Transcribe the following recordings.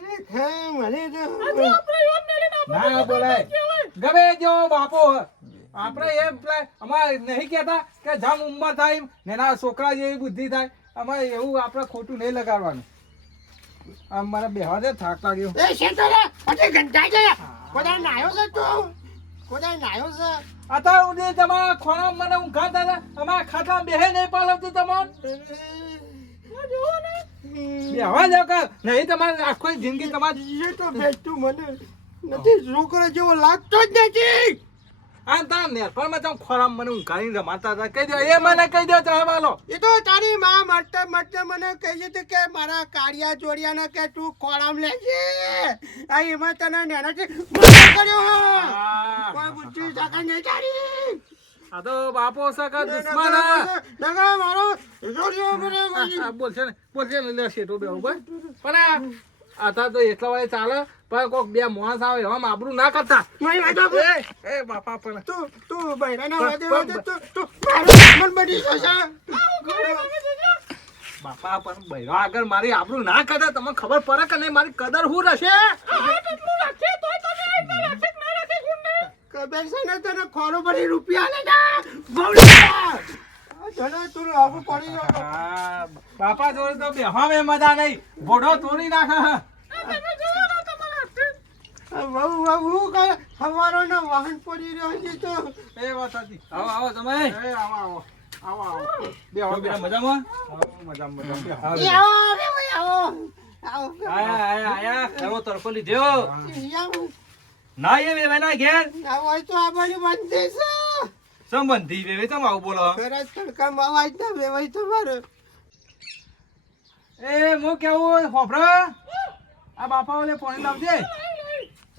મને તો ના બોલાય ગમે જેવો બાપો હોય. આપણે એમ પેલા અમારે નહીં કહેતા કે જામ ઉંમર થાય ને એના છોકરા જેવી બુદ્ધિ થાય. અમારે એવું આપણે ખોટું નહીં લગાડવાનું. આમ મારે બેહવા દે, થાક લાગ્યો. એ શેઠો રે પછી ઘંટા છે કોદા નાયો છે તું કોદા નાયો છે અત્યાર સુધી તમારા ખોરાક મને ઊંઘાતા હતા. અમારા ખાતામાં બેહે નહીં પાલવતું તમારે. બેહવા દો કે નહીં તમારે આખો જિંદગી તમારી એ તો બેઠું મને નથી છોકરો જેવો લાગતો જ નથી. આ તારા નેરફામાં તમે ખોરાક મને ઊંઘાડીને રમાતા હતા. કહી દો એ મને કહી દો ચાલવાલો. એ તો તારી માં માટે મને કહી છે કે મારા કાળિયા જોડિયાને કે તું ખોરામ લેજે આ એમાં તને નેનાથી મના કર્યો હા. કોઈ બુદ્ધિ સાકા નહીં તારી આ તો બાપો સકા દુશ્મન હા. નગા મારો જોડિયો મને બોલશે ને લે શેઠો બેહો બસ. પણ આ તો એટલા વાળે ચાલે પણ કોક બે માણસ આવે એવા આબરૂ ના કરતા. મારી વાતો એ બાપા પણ તું બૈરાના વાદે તું મારો મન બની જશે બાપા પણ બૈરો આગળ મારી આબરૂ ના કરતા. તમને ખબર પડે કે નહીં મારી કદર શું રહેશે? ખબર છે ને તને ખોરો પડી રૂપિયા લેતા બવડા તને તું આવું પડી ગયો હા, બાપા જોડે તો બેહવા મજા નહીં. ઘોડો તોડી નાખે. હું કઈ હવારોનો વાહન પડી રહ્યો છે તો એ વાત હતી. આવો તમે. એ આવો બેહો મજામાં? મજામાં એ આવો બે ભાઈ આવો આવો આયા ખરો તરફો લીધો. આવો ના એ વેવાના ઘેર આવો તો આ બધી બંધી છે સંબંધી વેવે તમે આવું બોલો. ખરા તડકામાં અવાજ ના બે ભાઈ તમારો એ હું કેવું હોભરા આ બાપા ઓલે પાણી લાવજે.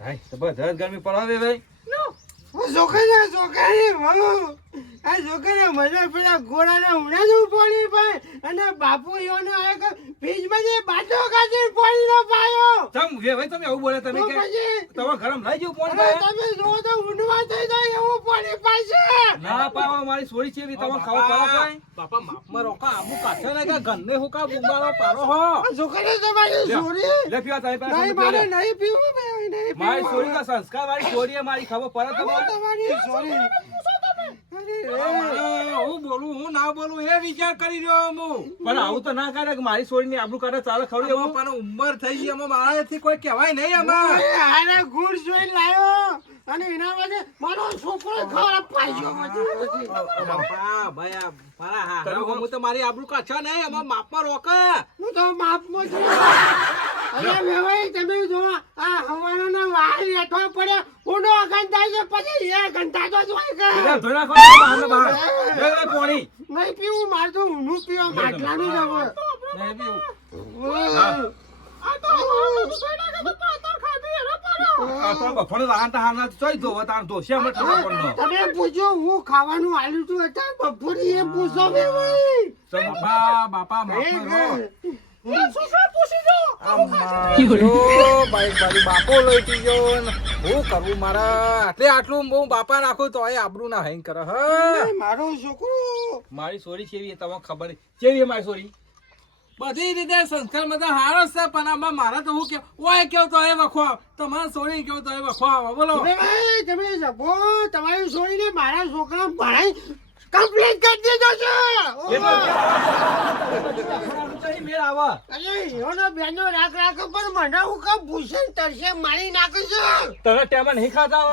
હાય જબરદસ્ત ગરમી પડાવે ભાઈ. છોકરા આ છોકરા મને પેલા ઘોડાના ઉડા જેવું પાણી પાય અને બાપુ એવાનો આવે કે ફ્રીજમાં જે બાટો કાઢી પાણી નો પાયો તમ વેવાઈ તમે આવું બોલે તમે કે તમે ગરમ લઈ જવું અરે પાણી. તમે જો તો ઊંડમાં થઈ જાય એવું પાણી પાય ના પાવા મારી સોરી છે તમે ખાવા પડે ભાઈ. બાપા માપમાં રોકા આબુ કાઢે ને કે ગન્ને હુકા બુંબાળો પારો હો. છે છોકરા તમારી સોરી લે પીવા તારી પાસે નહીં મારે નહીં પીવું બે નહીં મારી સોરી કા સંસ્કાર વાળી સોરી મારી ખબર પડે તમારે. તમારી સોરી હું બોલું હું ના બોલું એ વિચાર કરી રહ્યો હું. પણ આવું તો ના કરે કે મારી સોરી ની આબરૂ કાઢે ચાલે ખરું એમાં એવું. પણ ઉંમર થઈ ગઈ એમાં મારાથી કોઈ કહેવાય નહીં આમાં. આના ગુણ જોઈને લાયો અને એના માટે મારો છોકરો ખરાબ પાડ્યો બાપા ભાઈ આ મારા હારા હું તો મારી આબરૂ કાઢશો નહીં એમાં માપમાં રોકા. હું તો માપમાં છું અરે વેવાઈ તમે જો આ હવાના વાળ લેઠવા પડ્યા ઊંડો ઘંટા છે પછી એ ઘંટા તો જોઈ કે એટલે ધોઈ નાખો બહાર ને બહાર. લે લે પાણી. નહીં પીવું મારે તો ઊંડું પીવા માટલાનું જ હવે નહીં પીવું. આ તો બફોરે રાંધતા હારના ચોઈ ધોવા તાર ધોશે અમે ઠંડા પડનો. તમે પૂછો હું ખાવાનું આલ્યું છું અત્યારે બપોરી એ પૂછો વેવાઈ બાપા બાપા માપમાં રો. બાપો લઈ ગયો ને હું કરવું મારા એટલે આટલું હું બાપા નાખું તો આબરૂ ના હૈન કરે હ. મારો છોકરો મારી સોરી કેવી તમને ખબર નહીં. કેવી મારી સોરી? બધી રીતે સંસ્કાર માં તો હારો જ છે પણ આમાં મારા તો હું કે ઓય કેવું તો એ વખો તમારા સોરી કેવું તો એ વખો આવો બોલો. વેવાઈ તમે જપો તમારી છોડીને મારા છોકરા ભણાઈ કમ્પ્લીટ કરી દીધો છે મેળ આવા. અરે એનો બેનો રાખ રાખ પણ મને હું કા ભૂષણ તરસે મારી નાખે છે તને ટેમાં નહીં ખાતા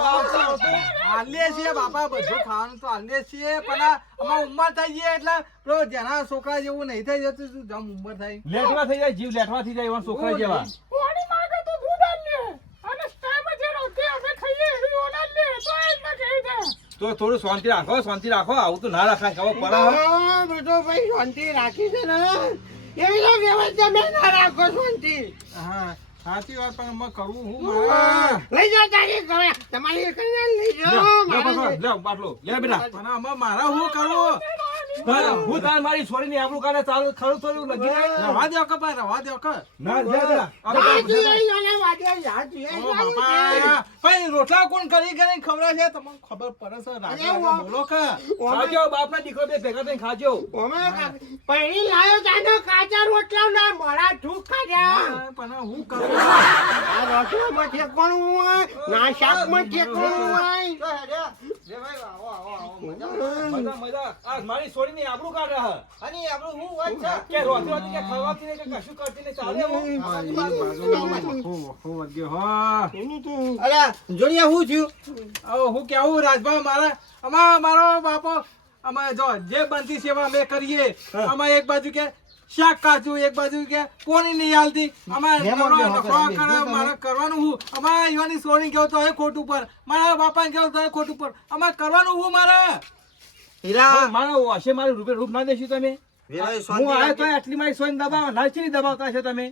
આલીએ છીએ બાપા બધું ખાવાનું તો આલીએ છીએ પણ આમાં ઉંમર થઈ ગઈ એટલે પેલો જેના છોકરા જેવું નહીં થઈ જતું તું જમ ઉંમર થાય. લેટવા થઈ જાય જીવ લેટવા થઈ જાય એવા છોકરા જેવા. તો થોડું શાંતિ રાખો આવું તો ના રાખાય ખબર પડે. બેટો ભાઈ શાંતિ રાખી છે ને એવી તો વ્યવસ્થા મેં ના રાખો શાંતિ હા સાચી વાત પણ આમાં કરવું હું મારા લઈ જાઓ તારી હવે તમારી કન્યા લઈ લે, જાઓ લે, મારી લે, બાટલો લે બેટા. પણ આમાં મારા હું કરવું હું તાર મારી છોરીની આબરૂ કાઢે ચાલુ ખરું થોડું લગી જાય. રવા દો કે ભાઈ, રવા દો કે. ના જા. જા જી આને વાડે જા જી ઓ બાપા, ભાઈ રોટલા કોણ કરી કરીને ખવડાવે છે તમને ખબર પડે છે? રાજા બોલો કે. ખાજો બાપના દીકરો બે ભેગા થઈને ખાજો. ઓમે પૈણી લાયો જાનો કાચા રોટલા ના મારા ઠૂક ખાધ્યા પણ હું કરું? આ રોટલામાં ઠેકોણું હોય ના શાકમાં ઠેકોણું હોય મજા. આ મારી છોરીની આબરૂ કાઢે હે. અને આબરૂ હું વાત છે કે રોતી રોતી કે ખવાતી નહીં કે કશું કરતી નહીં ચાલે અરે જોડિયા હું થયું હું કેવું રાજભા, મારો બાપો અમે જો જે બનતી સેવા અમે કરીએ. અમે એક બાજુ કે શાક કાચું, એક બાજુ કે કોની નહીં હાલતી. મારે કરવાનું હું. અમારે યુવાની સોની કેવું તો ખોટું પર, મારા બાપા કેવું તો ખોટું પર. અમારે કરવાનું હું મારે. હીરા મારા હશે મારું રૂપ ના દેશું તમે. હું આવ્યો તો આટલી મારી સોન દબાવો ના છે દબાવતા છો તમે.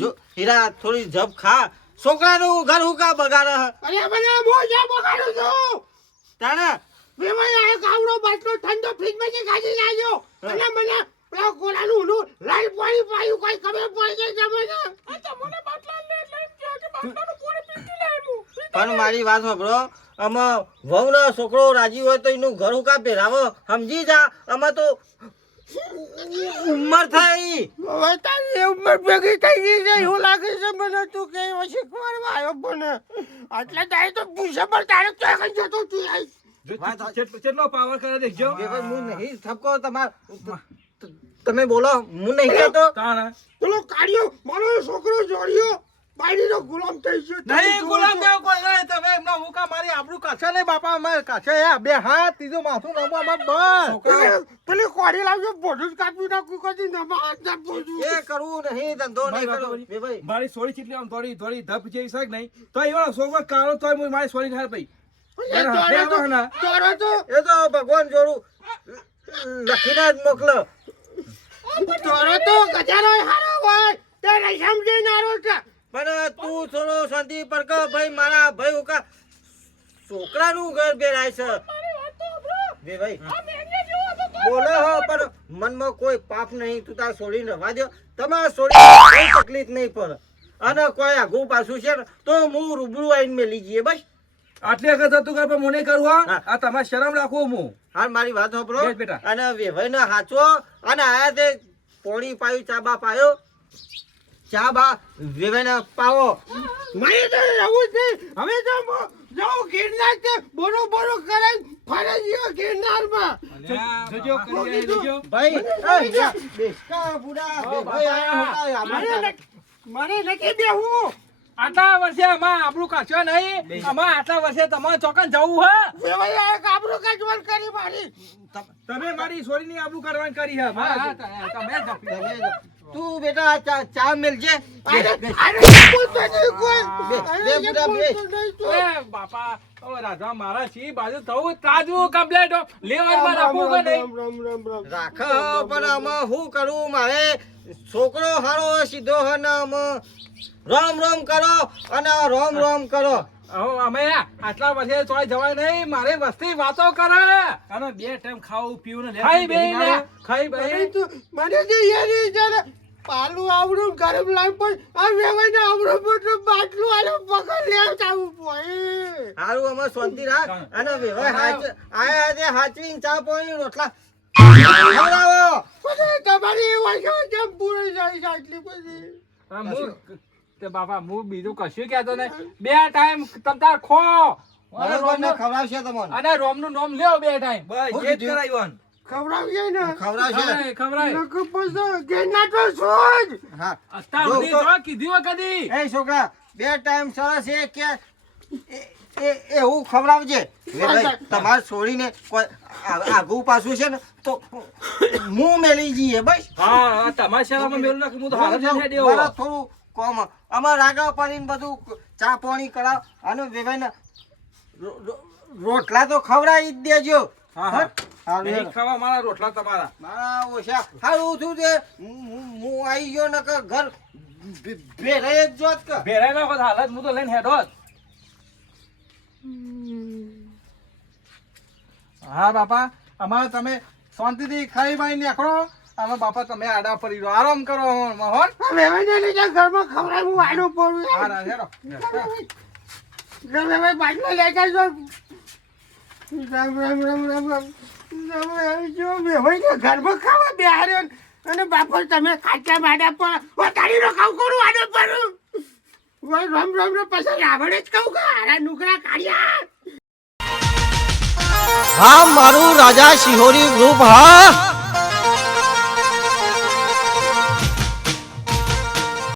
જો હીરા થોડી જબ ખા છોકરાનું ઘર હુકા બગાડે અરે મને મોજા બગાડું છું તાણે વેવાય આ કાવડો બાટલો ઠંડો ફ્રીજમાંથી કાઢી લાવ્યો અને મને પેલા કોલાનું ઊંડું લાલ પાણી પાયું કોઈ ખબર પડી ગઈ તમને આ તો મને બાટલા લઈને ગયો કે બાટલાનું પાણી પીતી લાવ્યું પણ મારી વાત સાંભળો આમાં વહુનો છોકરો રાજી હોય તો એનું ઘર હુકા પહેરાવો સમજી જા આમાં તો ઉંમર થઈ હવે તારી ઉંમર ભેગી થઈ ગઈ છે એવું લાગે છે મને તું કે શીખવાડવા આવ્યો પણ આટલા તારે તો પૂછે પણ તારે ક્યાં કઈ જતો તું આઈ કેટલો પાવર કરે દેખજો. હું નહીં ઠપકો તમાર તમે બોલો હું નહીં કહેતો તાણ પેલો કાઢ્યો મારો છોકરો જોડ્યો બાયડીનો ગુલામ થઈ ગયો નહીં ગુલામ દેવ કોઈ નહીં. તમે એમના હુકા મારી આબરૂ કાછે નહીં બાપા. અમારે કાછે બે હાથ ત્રીજું માથું નમો અમાર બસ. પેલી કોડી લાવજો બોધું જ કાપી નાખું કદી નમા હાથ ના બોધું એ કરવું નહીં ધંધો નહીં કરવું બે ભાઈ મારી સોરી ચીટલી આમ થોડી થોડી ધપ જેવી છે કે નહીં તો એવાનો છોકરો કાળો તોય હું મારી સોરી ઘર પઈ તારો તો એ તો ભગવાન જોડું લખીને જ મોકલો તારો તો ગજારો હારો હોય તે નહીં સમજી નારો છે પણ તું થોડો શાંતિ પર કહો ભાઈ મારા ભાઈ હુકા છોકરાનું ઘર બેરાય છે બે ભાઈ બોલે હો પણ મનમાં કોઈ પાપ નહીં તું તાર છોડીને રવા દો તમારે છોડી કોઈ તકલીફ નહીં પડે અને કોઈ આગું પાછું છે તો હું રૂબરૂ આવીને મેલી જઈએ બસ આટલી વખત હતું કે પણ મને કરું આ તમારે શરમ રાખો હું. હા મારી વાત સાંભળો બેસ બેટા. અને વેભાઈ ને હાચો અને આયા તે પોણી પાયું ચા બા પાયો ચા બા વેભાઈ ને પાવો મારે તો રહેવું છે હવે તો જાઉં ગિરનાર તે બોરો બોરો કરે ફરે ગયો ગિરનારમાં જોજો કરી લેજો. ભાઈ બેસકા બુડા વેભાઈ આયા હતા આપણે મારે નથી બેહવું આટલા વર્ષે અમારે આબરૂ કાછો નહીં. અમારે આટલા વર્ષે તમારે ચોકન જવું હે. વેવાય આ કાબરો કાજવલ કરી મારી તમે મારી સોરીની આબરૂ કરવાની કરી હે. તમે જપી. તું બેટા ચા મેલજે અરે બોલતો નહીં કોઈ બે બુડા બે એ બાપા, ઓ રાજા મારા છી બાજુ થવું તાજું કમ્પ્લેટ લેવરમાં રાખવું કે નહીં? રામ રામ રામ રાખ પણ આમાં શું કરું મારે છોકરો હારો સીધો હે ને આમાં રામ રામ કરો અને રામ રામ કરો હવે અમે આટલા વર્ષે ચોય જવાય નહીં. મારે વસ્તી વાતો કરે. અને બે ટાઈમ ખાવું પીવું ને ખાઈ બેહીને, ખાઈ બેહી. મને જે યારી છે પાલું આવડું ગરમ લાગ પણ આ વેવાય ને આવડું મોટું બાટલું આલો પકડ લે જાવું પડે હારું આમાં શાંતિ રાખ અને વેવાય આયા તે હાચવીને ચા પાણી રોટલા ખવડાવો પછી તમારી વાજો જેમ પૂરી જાય છે આટલી બધી હા, તે બાપા હું બીજું કશું કહેતો નહીં. બે ટાઈમ તમ તાર ખો અને બરોબર ને રોમનું- ખવડાવશે તમને અને રોમનું નામ લ્યો બે ટાઈમ. બસ જે જ કરાવ્યું. ખવડાવીએ ને ખવડાવશે ખવડાય, ખવડાય. નકર પછી ગેરના તો શું જ હા અત્યાર સુધી તો કીધી હોય કદી. એ છોકરા બે ટાઈમ સરસ એ કે એવું ખવડાવજે વેભાઈ તમારે છોડીને કોઈ આગું પાછું છે ને તો મું મેલી જઈએ બસ હા તમારા શહેરમાં મેલું નાખ્યું હું તો હાલ જ હેડ્યો. મારે થોડું કોમ અમારે રાગા પાડીને બધું ચા પાણી કરાવ અને વેભાઈને રોટલા તો ખવડાવી જ દેજો હા, હા. હારું નહીં હેડો. ખાવા મારા રોટલા તમારા. મારા ઓછા હારું થયું તે હું આવી ગયો ને કે ઘર ભેરાય જ જોત કે ભેરાઈ નાખો તો હાલ જ હું તો લઈને હેડો જ. હા બાપા, અમારે તમે શાંતિથી ખાઈ બાઈ નીકળો. અમે બાપા તમે આડા પડી રહો, આરામ કરો મોહન. વેવાઈને લીધે ઘરમાં ખવડાય હું આડું પડું હા ના હેરો. વેવાઈ બાટલો લેતા જો રામ રામ રામ રામ રામ જો વેવાઈને ઘરમાં ખાવા બેહાર્યો અને બાપો તમે ખાટા માડા પર વટાડી નો ખાવ કરું આડું પડું રામ રામ રામ પછી રાવણે જ કહું કે આરા નુકરા કાઢ્યા. હા મારું રાજા શિહોરી ગ્રુપ હા.